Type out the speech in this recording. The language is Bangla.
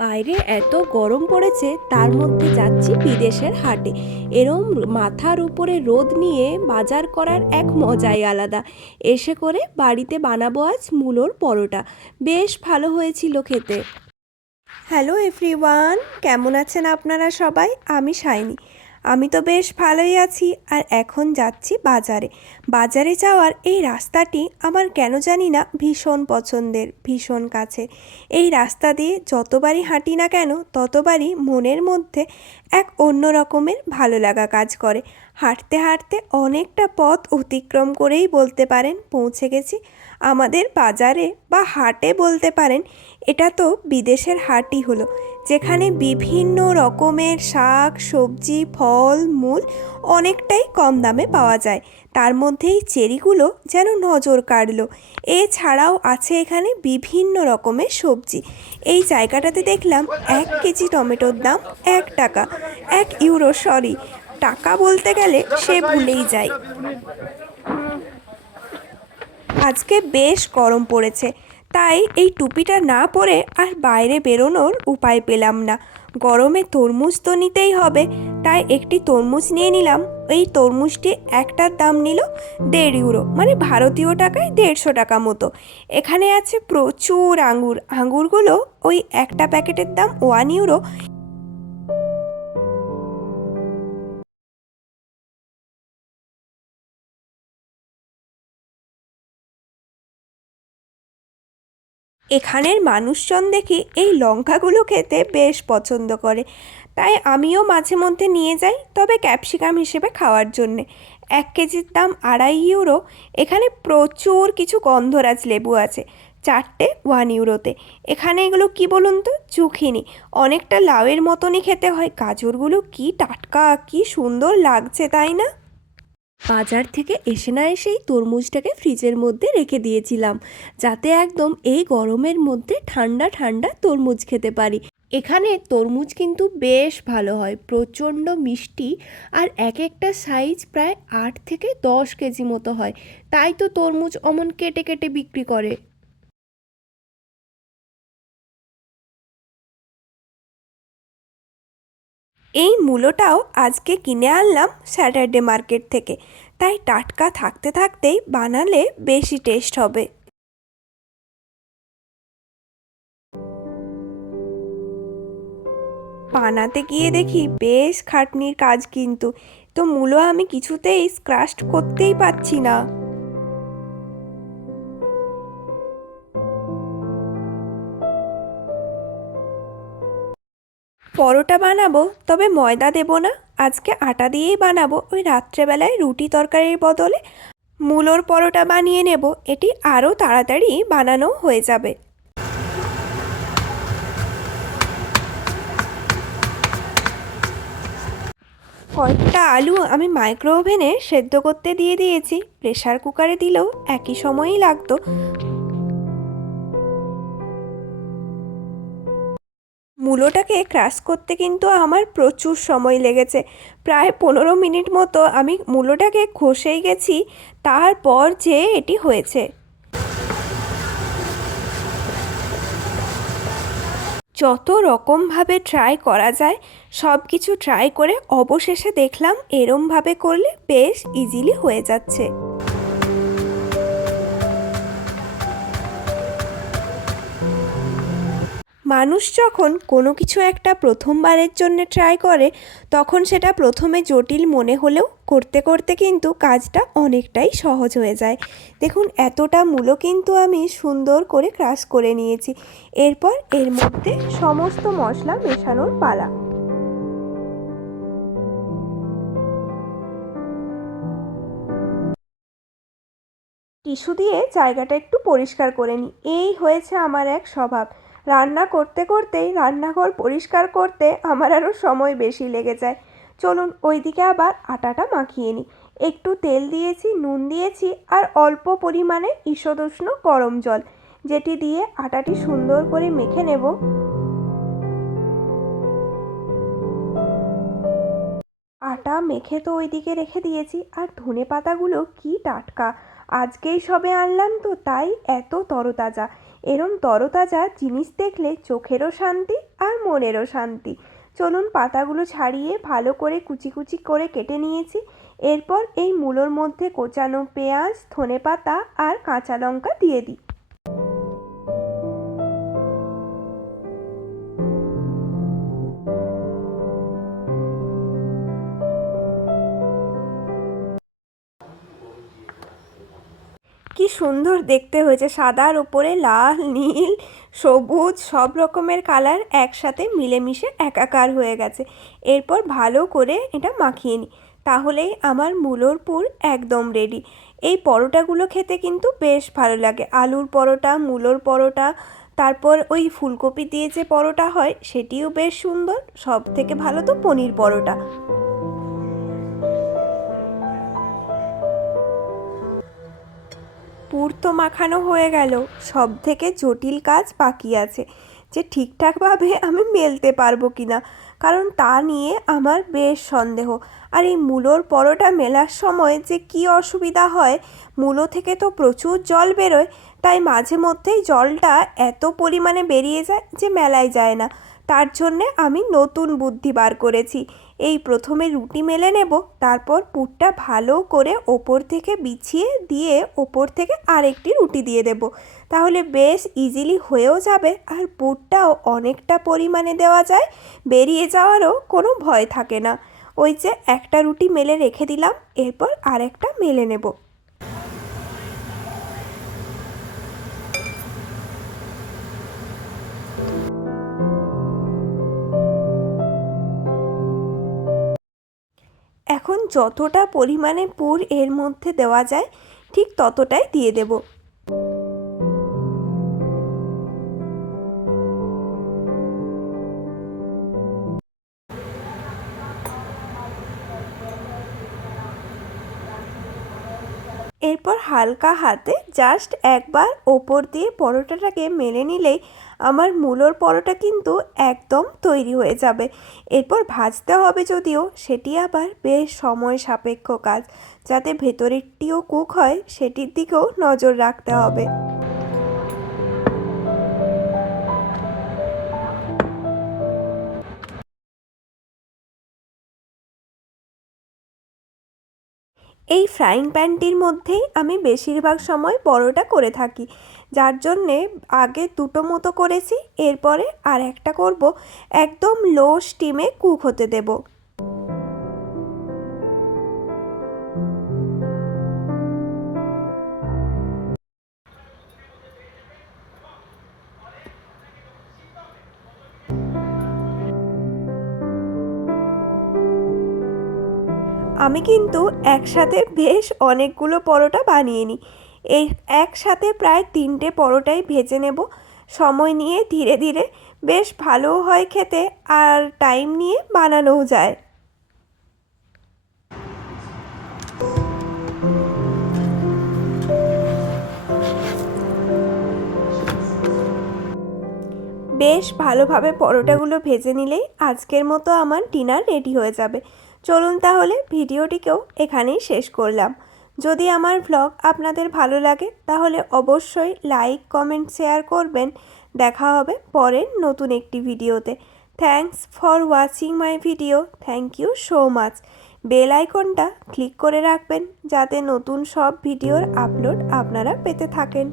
বাইরে এত গরম পড়েছে, তার মধ্যে যাচ্ছি বিদেশের হাটে। এরম মাথার উপরে রোদ নিয়ে বাজার করার এক মজাই আলাদা। এসে করে বাড়িতে বানাবো আজ মূলোর পরোটা। বেশ ভালো হয়েছিল খেতে। হ্যালো এভরিওয়ান, কেমন আছেন আপনারা সবাই? আমি শাইনি। আমি তো বেশ ভালোই আছি। আর এখন যাচ্ছি বাজারে। বাজারে যাওয়ার এই রাস্তাটি আমার কেন জানি না ভীষণ পছন্দের, ভীষণ কাছে। এই রাস্তা দিয়ে যতবারই হাঁটি না কেন ততবারই মনের মধ্যে এক অন্য রকমের ভালো লাগা কাজ করে। হাঁটতে হাঁটতে অনেকটা পথ অতিক্রম করেই বলতে পারেন পৌঁছে গেছি আমাদের বাজারে বা হাটে বলতে পারেন। এটা তো বিদেশের হাটই হলো, যেখানে বিভিন্ন রকমের শাক সবজি ফল মূল অনেকটাই কম দামে পাওয়া যায়। তার মধ্যেই চেরিগুলো যেন নজর কাড়লো। এছাড়াও আছে এখানে বিভিন্ন রকমের সবজি। এই জায়গাটাতে দেখলাম 1 কেজি টমেটোর দাম 1 টাকা, 1 ইউরো, সরি, টাকা বলতে গেলে সে ভুলেই যায়। আজকে বেশ গরম পড়েছে, তাই এই টুপিটা না পরে আর বাইরে বেরোনোর উপায় পেলাম না। গরমে তরমুজ তো নিতেই হবে, তাই একটি তরমুজ নিয়ে নিলাম। এই তরমুজটি একটার দাম নিল 1.5 ইউরো, মানে ভারতীয় টাকায় 150 টাকা মতো। এখানে আছে প্রচুর আঙ্গুর। আঙ্গুরগুলো ওই একটা প্যাকেটের দাম 1 ইউরো। এখানের মানুষজন দেখি এই লঙ্কাগুলো খেতে বেশ পছন্দ করে, তাই আমিও মাঝে মধ্যে নিয়ে যাই, তবে ক্যাপসিকাম হিসেবে খাওয়ার জন্যে। 1 কেজির দাম 2.5 ইউরো। এখানে প্রচুর কিছু গন্ধরাজ লেবু আছে, চারটে 1 ইউরোতে। এখানে এগুলো কি বলুন তো, চুখিনি। অনেকটা লাউয়ের মতনই খেতে হয়। গাজরগুলো কি টাটকা, কি সুন্দর লাগছে, তাই না? বাজার থেকে এসে না এসেই তরমুজটাকে ফ্রিজের মধ্যে রেখে দিয়েছিলাম, যাতে একদম এই গরমের মধ্যে ঠান্ডা ঠান্ডা তরমুজ খেতে পারি। এখানে তরমুজ কিন্তু বেশ ভালো হয়, প্রচণ্ড মিষ্টি। আর এক একটা সাইজ প্রায় 8 থেকে 10 কেজি মতো হয়। তাই তো তরমুজ অমন কেটে কেটে বিক্রি করে। এই মূলোটাও আজকে কিনে আনলাম স্যাটারডে মার্কেট থেকে, তাই টাটকা থাকতে থাকতেই বানালে বেশি টেস্ট হবে। বানাতে গিয়ে দেখি বেশ খাটনির কাজ কিন্তু। তো মূলো আমি কিছুতেই স্ক্রাশ করতেই পারছি না। পরোটা বানাবো, তবে ময়দা দেব না। আজকে আটা দিয়েই বানাবো। ওই রাত্রেবেলায় রুটি তরকারির বদলে মূলোর পরোটা বানিয়ে নেব। এটি আরও তাড়াতাড়ি বানানো হয়ে যাবে। কয়েকটা আলু আমি মাইক্রো ওভেনে সেদ্ধ করতে দিয়ে দিয়েছি। প্রেসার কুকারে দিলেও একই সময়ই লাগতো। মূলোটাকে ক্রাশ করতে কিন্তু আমার প্রচুর সময় লেগেছে। প্রায় 15 মিনিট মতো আমি মূলোটাকে ঘষেই গেছি, তারপর যে এটি হয়েছে। যত রকমভাবে ট্রাই করা যায় সব কিছু ট্রাই করে অবশেষে দেখলাম এরমভাবে করলে বেশ ইজিলি হয়ে যাচ্ছে। মানুষ যখন কোনো কিছু একটা প্রথমবারের জন্য ট্রাই করে, তখন সেটা প্রথমে জটিল মনে হলেও করতে করতে কিন্তু কাজটা অনেকটাই সহজ হয়ে যায়। দেখুন, এতটা মূলো কিন্তু আমি সুন্দর করে ক্রাশ করে নিয়েছি। এরপর এর মধ্যে সমস্ত মশলা মেশানোর পালা। টিস্যু দিয়ে জায়গাটা একটু পরিষ্কার করে নিই। এই হয়েছে আমার এক স্বভাব। রান্না করতে করতেই রান্নাঘর পরিষ্কার করতে আমার আরও সময় বেশি লেগে যায়। চলুন ওইদিকে আবার আটাটা মাখিয়ে নিই। একটু তেল দিয়েছি, নুন দিয়েছি, আর অল্প পরিমাণে ঈষদুষ্ণ গরম জল, যেটি দিয়ে আটাটি সুন্দর করে মেখে নেব। আটা মেখে তো ওইদিকে রেখে দিয়েছি। আর ধনেপাতাগুলো কি টাটকা! আজকেই সবে আনলাম তো তাই এত তরতাজা। এরম তরতাজা জিনিস দেখলে চোখেরও শান্তি আর মনেরও শান্তি। চলুন পাতাগুলো ছাড়িয়ে ভালো করে কুচি কুচি করে কেটে নিয়েছি। এরপর এই মূলোর মধ্যে কোচানো পেঁয়াজ, ধনেপাতা আর কাঁচা লঙ্কা দিয়ে দিই। কি সুন্দর দেখতে হয়েছে, সাদার উপরে লাল, নীল, সবুজ সব রকমের কালার একসাথে মিলেমিশে একাকার হয়ে গেছে। এরপর ভালো করে এটা মাখিয়ে নিই, তাহলেই আমার মূলোর পুর একদম রেডি। এই পরোটাগুলো খেতে কিন্তু বেশ ভালো লাগে, আলুর পরোটা, মূলোর পরোটা, তারপর ওই ফুলকপি দিয়ে যে পরোটা হয় সেটিও বেশ সুন্দর, সব থেকে ভালো তো পনির পরোটা। পুর তো মাখানো হয়ে গেল, সব থেকে জটিল কাজ বাকি আছে, যে ঠিকঠাকভাবে আমি মেলতে পারবো কি না, কারণ তা নিয়ে আমার বেশ সন্দেহ। আর এই মূলোর পরোটা মেলার সময় যে কি অসুবিধা হয়, মূলো থেকে তো প্রচুর জল বেরোয়, তাই মাঝে মধ্যেই জলটা এত পরিমাণে বেরিয়ে যায় যে মেলাই যায় না। তার জন্যে আমি নতুন বুদ্ধি বার করেছি। এই প্রথমে রুটি মেলে নেব, তারপর পুরটা ভালো করে ওপর থেকে বিছিয়ে দিয়ে ওপর থেকে আরেকটি রুটি দিয়ে দেব, তাহলে বেশ ইজিলি হয়েও যাবে আর পুরটাও অনেকটা পরিমাণে দেওয়া যায়, বেরিয়ে যাওয়ারও কোনো ভয় থাকে না। ওই যে একটা রুটি মেলে রেখে দিলাম, এরপর আরেকটা মেলে নেব। এখন যতটা পরিমাণে পুর এর মধ্যে দেওয়া যায় ঠিক ততটাই দিয়ে দেব। এরপর হালকা হাতে জাস্ট একবার ওপর দিয়ে পরোটাটাকে মেলে নিলেই আমার মূলোর পরোটা কিন্তু একদম তৈরি হয়ে যাবে। এরপর ভাজতে হবে, যদিও সেটি আবার বেশ সময় সাপেক্ষ কাজ, যাতে ভেতরেরটিও কুক হয় সেটির দিকেও নজর রাখতে হবে। এই ফ্রাইং প্যানটির মধ্যেই আমি বেশিরভাগ সময় পরোটা করে থাকি, যার জন্যে আগে দুটো মতো করেছি, এরপরে আর একটা করব, একদম লো স্টিমে কুক হতে দেব। আমি কিন্তু একসাথে বেশ অনেকগুলো পরোটা বানিয়ে নিই। এই একসাথে প্রায় 3টে পরোটাই ভেজে নেব, সময় নিয়ে ধীরে ধীরে। বেশ ভালোও হয় খেতে, আর টাইম নিয়ে বানানোও যায়। বেশ ভালোভাবে পরোটাগুলো ভেজে নিলেই আজকের মতো আমার ডিনার রেডি হয়ে যাবে। চলুন তাহলে ভিডিওটিকেও এখানেই শেষ করলাম। যদি আমার ভ্লগ আপনাদের ভালো লাগে তাহলে অবশ্যই লাইক, কমেন্ট, শেয়ার করবেন। দেখা হবে পরের নতুন একটি ভিডিওতে। Thanks for watching my video. Thank you so much. Bell আইকনটা ক্লিক করে রাখবেন যাতে নতুন সব ভিডিওর আপলোড আপনারা পেতে থাকেন।